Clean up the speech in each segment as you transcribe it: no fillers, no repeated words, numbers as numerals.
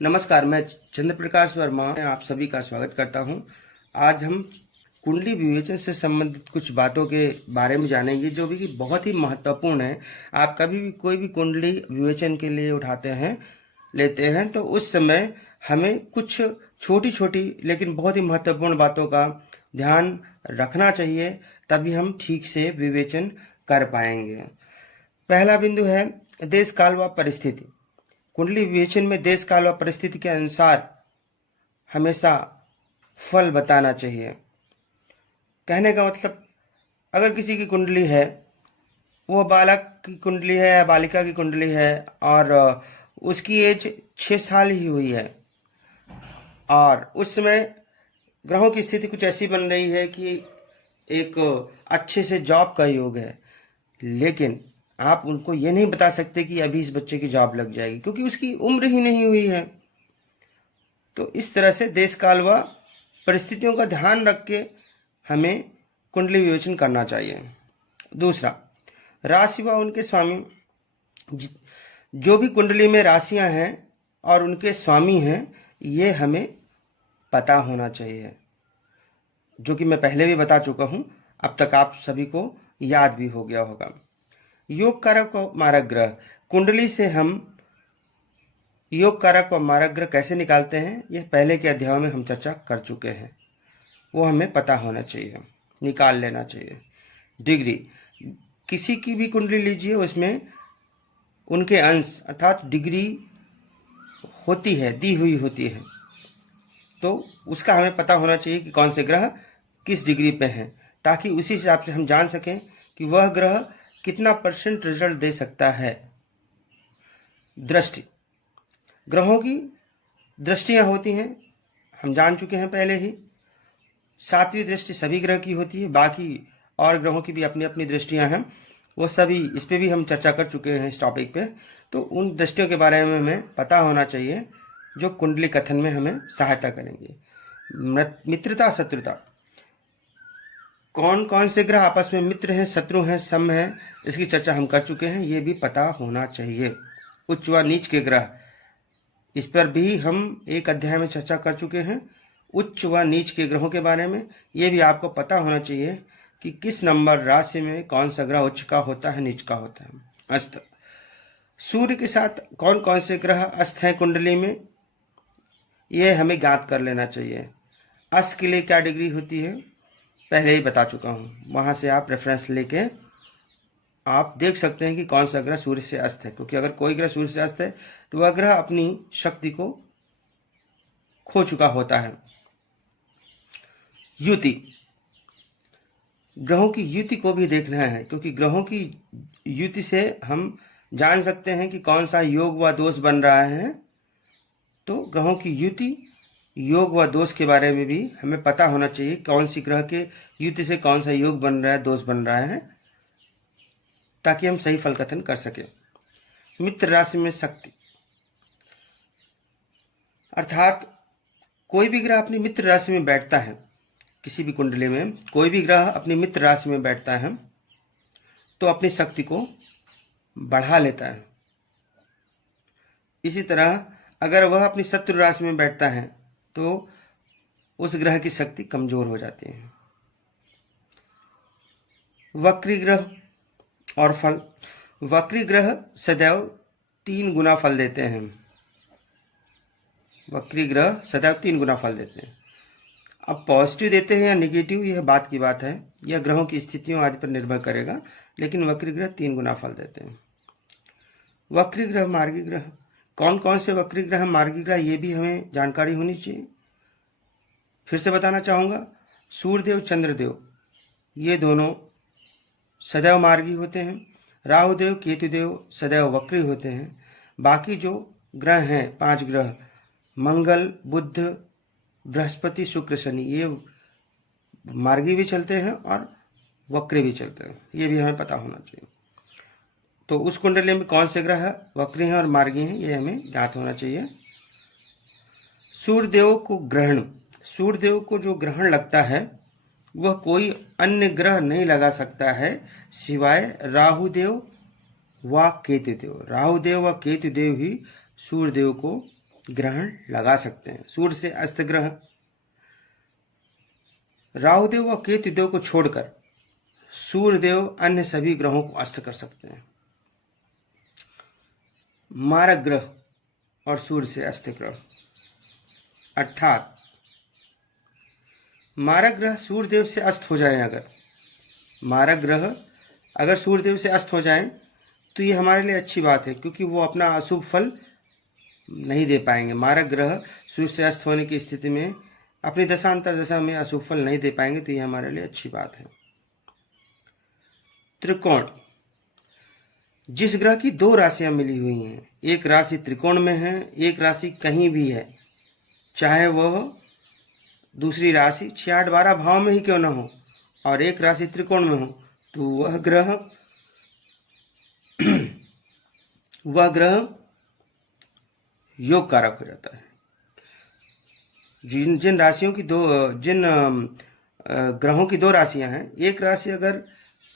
नमस्कार, मैं चंद्र प्रकाश वर्मा आप सभी का स्वागत करता हूं। आज हम कुंडली विवेचन से संबंधित कुछ बातों के बारे में जानेंगे जो भी बहुत ही महत्वपूर्ण है। आप कभी भी कोई भी कुंडली विवेचन के लिए लेते हैं तो उस समय हमें कुछ छोटी छोटी लेकिन बहुत ही महत्वपूर्ण बातों का ध्यान रखना चाहिए, तभी हम ठीक से विवेचन कर पाएंगे। पहला बिंदु है देश काल व परिस्थिति। कुंडली विवेचन में देश काल व परिस्थिति के अनुसार हमेशा फल बताना चाहिए। कहने का मतलब, अगर किसी की कुंडली है, वो बालक की कुंडली है या बालिका की कुंडली है और उसकी एज 6 साल ही हुई है और उस समय ग्रहों की स्थिति कुछ ऐसी बन रही है कि एक अच्छे से जॉब का योग है, लेकिन आप उनको ये नहीं बता सकते कि अभी इस बच्चे की जॉब लग जाएगी, क्योंकि उसकी उम्र ही नहीं हुई है। तो इस तरह से देश काल व परिस्थितियों का ध्यान रख के हमें कुंडली विवेचन करना चाहिए। दूसरा, राशि व उनके स्वामी। जो भी कुंडली में राशियां हैं और उनके स्वामी हैं, ये हमें पता होना चाहिए, जो कि मैं पहले भी बता चुका हूं। अब तक आप सभी को याद भी हो गया होगा। योग कारक और मारक ग्रह। कुंडली से हम योग कारक और मारक ग्रह कैसे निकालते हैं, यह पहले के अध्यायों में हम चर्चा कर चुके हैं। वो हमें पता होना चाहिए, निकाल लेना चाहिए। डिग्री, किसी की भी कुंडली लीजिए, उसमें उनके अंश अर्थात डिग्री होती है, दी हुई होती है, तो उसका हमें पता होना चाहिए कि कौन से ग्रह किस डिग्री पे हैं, ताकि उसी हिसाब से हम जान सकें कि वह ग्रह कितना % रिजल्ट दे सकता है। दृष्टि, ग्रहों की दृष्टियां होती हैं, हम जान चुके हैं पहले ही। 7वीं दृष्टि सभी ग्रह की होती है, बाकी और ग्रहों की भी अपनी अपनी दृष्टियां हैं, वो सभी, इस पे भी हम चर्चा कर चुके हैं इस टॉपिक पे। तो उन दृष्टियों के बारे में हमें पता होना चाहिए जो कुंडली कथन में हमें सहायता करेंगे। मित्रता शत्रुता, कौन कौन से ग्रह आपस में मित्र हैं, शत्रु हैं, सम हैं, इसकी चर्चा हम कर चुके हैं, ये भी पता होना चाहिए। उच्च व नीच के ग्रह, इस पर भी हम एक अध्याय में चर्चा कर चुके हैं, उच्च व नीच के ग्रहों के बारे में। ये भी आपको पता होना चाहिए कि किस नंबर राशि में कौन सा ग्रह उच्च का होता है, नीच का होता है। अस्त, सूर्य के साथ कौन कौन से ग्रह अस्त हैं कुंडली में, ये हमें ज्ञात कर लेना चाहिए। अस्त के लिए क्या डिग्री होती है पहले ही बता चुका हूं, वहां से आप रेफरेंस लेके आप देख सकते हैं कि कौन सा ग्रह सूर्य से अस्त है, क्योंकि अगर कोई ग्रह सूर्य से अस्त है तो वह ग्रह अपनी शक्ति को खो चुका होता है। युति, ग्रहों की युति को भी देखना है, क्योंकि ग्रहों की युति से हम जान सकते हैं कि कौन सा योग व दोष बन रहा है। तो ग्रहों की युति, योग व दोष के बारे में भी हमें पता होना चाहिए, कौन सी ग्रह के युति से कौन सा योग बन रहा है, दोष बन रहा है, ताकि हम सही फल कथन कर सके। मित्र राशि में शक्ति, अर्थात कोई भी ग्रह अपनी मित्र राशि में बैठता है, किसी भी कुंडली में कोई भी ग्रह अपनी मित्र राशि में बैठता है तो अपनी शक्ति को बढ़ा लेता है। इसी तरह अगर वह अपनी शत्रु राशि में बैठता है तो उस ग्रह की शक्ति कमजोर हो जाती है। वक्री ग्रह और फल, वक्री ग्रह सदैव 3 गुना फल देते हैं। वक्री ग्रह सदैव 3 गुना फल देते हैं। अब पॉजिटिव देते हैं या नेगेटिव, यह बात की बात है, यह ग्रहों की स्थितियों आदि पर निर्भर करेगा, लेकिन वक्री ग्रह 3 गुना फल देते हैं। वक्री ग्रह मार्गी ग्रह, कौन कौन से वक्री ग्रह मार्गी ग्रह, ये भी हमें जानकारी होनी चाहिए। फिर से बताना चाहूंगा, सूर्यदेव चंद्रदेव ये दोनों सदैव मार्गी होते हैं। राहुदेव केतुदेव सदैव वक्री होते हैं। बाकी जो ग्रह हैं 5 ग्रह, मंगल, बुध, बृहस्पति, शुक्र, शनि, ये मार्गी भी चलते हैं और वक्री भी चलते हैं, ये भी हमें पता होना चाहिए। तो उस कुंडली में कौन से ग्रह वक्री हैं और मार्गी हैं, ये हमें ज्ञात होना चाहिए। सूर्यदेव को ग्रहण, सूर्यदेव को जो ग्रहण लगता है वह कोई अन्य ग्रह नहीं लगा सकता है सिवाय राहुदेव व केतुदेव। राहुदेव व केतुदेव ही सूर्यदेव को ग्रहण लगा सकते हैं। सूर्य से अस्त ग्रह, राहुदेव व केतुदेव को छोड़कर सूर्यदेव अन्य सभी ग्रहों को अस्त कर सकते हैं। मारक ग्रह और सूर्य से अस्त ग्रह, अर्थात मारक ग्रह सूर्यदेव से अस्त हो जाए, अगर मारक ग्रह अगर सूर्यदेव से अस्त हो जाए तो ये हमारे लिए अच्छी बात है, क्योंकि वो अपना अशुभ फल नहीं दे पाएंगे। मारक ग्रह सूर्य से अस्त होने की स्थिति में अपनी दशांतर दशा में अशुभ फल नहीं दे पाएंगे, तो ये हमारे लिए अच्छी बात है। त्रिकोण, जिस ग्रह की दो राशियां मिली हुई हैं, एक राशि त्रिकोण में है, एक राशि कहीं भी है, चाहे वह दूसरी राशि 6-8-12 भाव में ही क्यों ना हो, और एक राशि त्रिकोण में हो, तो वह ग्रह योग कारक हो जाता है। जिन राशियों की जिन ग्रहों की दो राशियां हैं, एक राशि अगर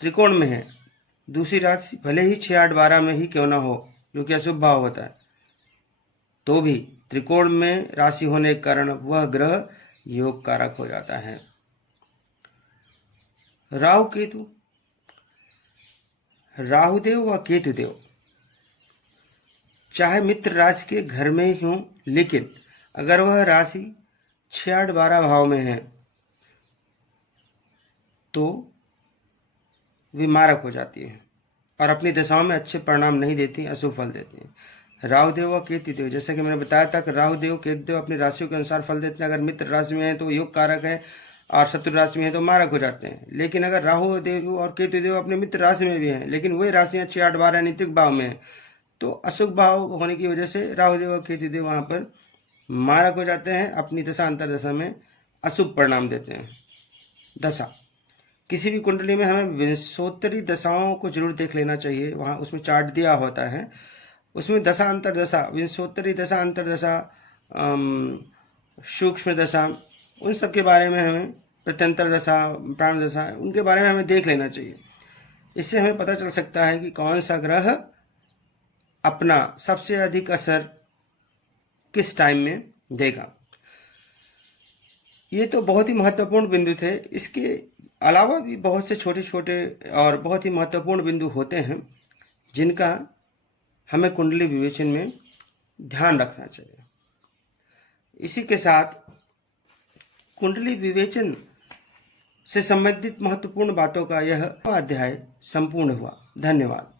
त्रिकोण में है, दूसरी राशि भले ही 6-8-12 में ही क्यों ना हो, जो कि अशुभ भाव होता है, तो भी त्रिकोण में राशि होने के कारण वह ग्रह योग कारक हो जाता है। राहु केतु, राहुदेव व केतुदेव चाहे मित्र राशि के घर में ही हो, लेकिन अगर वह राशि 6-8-12 भाव में है तो वे मारक हो जाती है और अपनी दशाओं में अच्छे परिणाम नहीं देती, अशुभ फल देती हैं। राहुदेव व केतुदेव, जैसा कि मैंने बताया था कि राहुदेव केतुदेव अपनी राशियों के अनुसार फल देते हैं। अगर मित्र राशि में है तो योग कारक है, और शत्रु राशि में है तो मारक हो जाते हैं। लेकिन अगर राहु देव और केतुदेव अपने मित्र राशि में भी हैं, लेकिन वही राशियां 6-8-12 नीतिक भाव में है, तो अशुभ भाव होने की वजह से राहुदेव और केतुदेव वहां पर मारक हो जाते हैं, अपनी दशा अंतर दशा में अशुभ परिणाम देते हैं। दशा, किसी भी कुंडली में हमें विंशोत्तरी दशाओं को जरूर देख लेना चाहिए। वहां उसमें चार्ट दिया होता है, उसमें दशा अंतर दशा, विंशोत्तरी दशा, अंतर दशा, सूक्ष्म दशा, उन सब के बारे में हमें, प्रत्यंतर दशा, प्राण दशा, उनके बारे में हमें देख लेना चाहिए। इससे हमें पता चल सकता है कि कौन सा ग्रह अपना सबसे अधिक असर किस टाइम में देगा। ये तो बहुत ही महत्वपूर्ण बिंदु थे। इसके अलावा भी बहुत से छोटे छोटे और बहुत ही महत्वपूर्ण बिंदु होते हैं जिनका हमें कुंडली विवेचन में ध्यान रखना चाहिए। इसी के साथ कुंडली विवेचन से संबंधित महत्वपूर्ण बातों का यह अध्याय संपूर्ण हुआ। धन्यवाद।